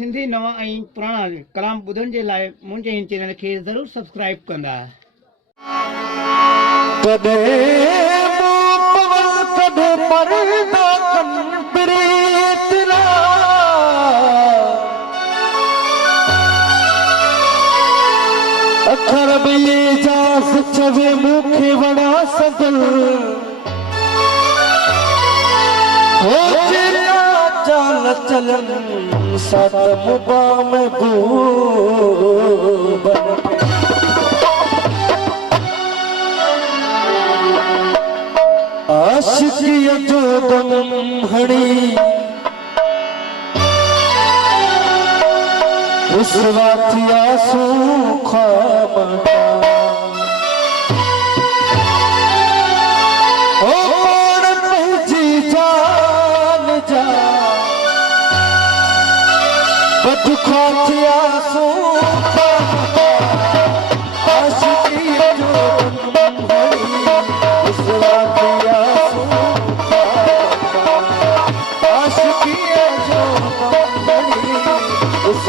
सिंधी नवा ऐं पुराणा कलाम ॿुधण जे लाइ मुंहिंजे हिन चैनल खे ज़रूरु सब्सक्राइब कंदा। अखर बिये जास चवे मुखे वड़ा सदल हो जिया चाल चलन सात मुबा में बूबन आशिकी जो दम हड़ी उस वातिया सूखा मटा ओ जी जान जा बदुखातिया सूखा मटा आशिकी जो दम हड़ी उस वातिया सूखा मटा आशिकी जो दम हड़ी उस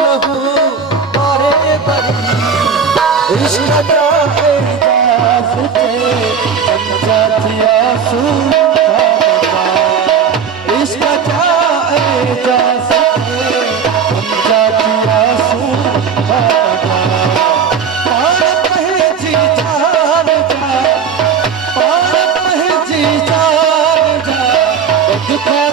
लहू मारे बरी इश्क जाए जासते पंजा थिया सूखा इश्क जाए जासते पंजा थिया सूखा पार पहची जान जा पार पहची जान जा दुखा